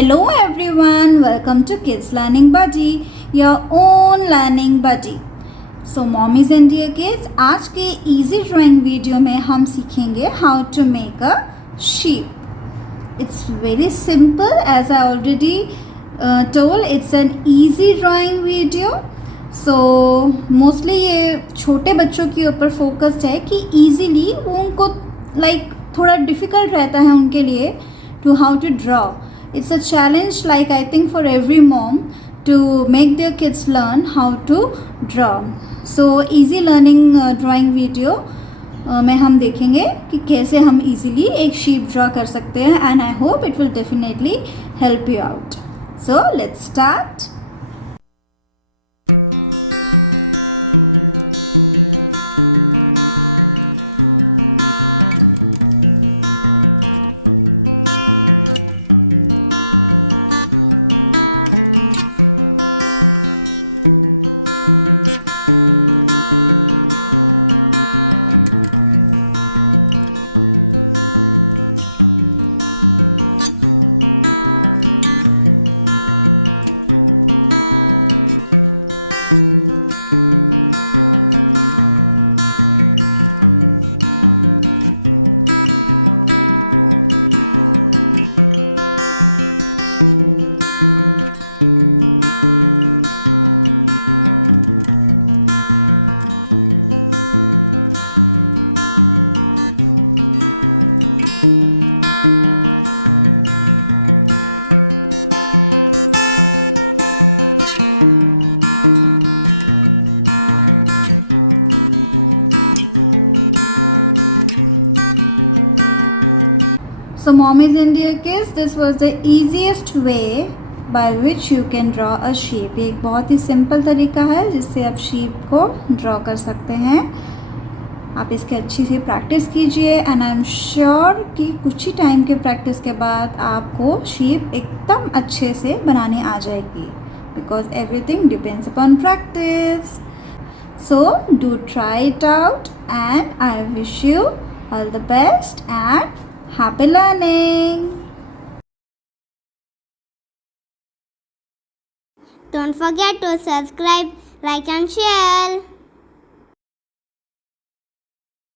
Hello everyone, welcome to Kids Learning Buddy, your own learning buddy. So mommies and dear kids, आज के easy drawing video में हम सीखेंगे how to make a sheep. It's very simple, as I already told, it's an easy drawing video. So mostly ये छोटे बच्चों के ऊपर focused है कि easily वो उनको like थोड़ा difficult रहता है उनके लिए to how to draw. It's a challenge, like I think for every mom, to make their kids learn how to draw. So easy learning drawing video में हम देखेंगे कि कैसे हम easily एक sheep draw कर सकते हैं, and I hope it will definitely help you out. So let's start. So mommies and dear kids, this was the easiest way by which you can draw a sheep. ये एक बहुत ही simple तरीका है जिससे आप sheep को draw कर सकते हैं. आप इसके अच्छी से प्रैक्टिस कीजिए, एंड आई एम श्योर कि कुछ ही टाइम के प्रैक्टिस के बाद आपको sheep एकदम अच्छे से बनानी आ जाएगी, because everything depends upon practice. So do try it out, and I wish you all the best and happy learning. Don't forget to subscribe, like and share.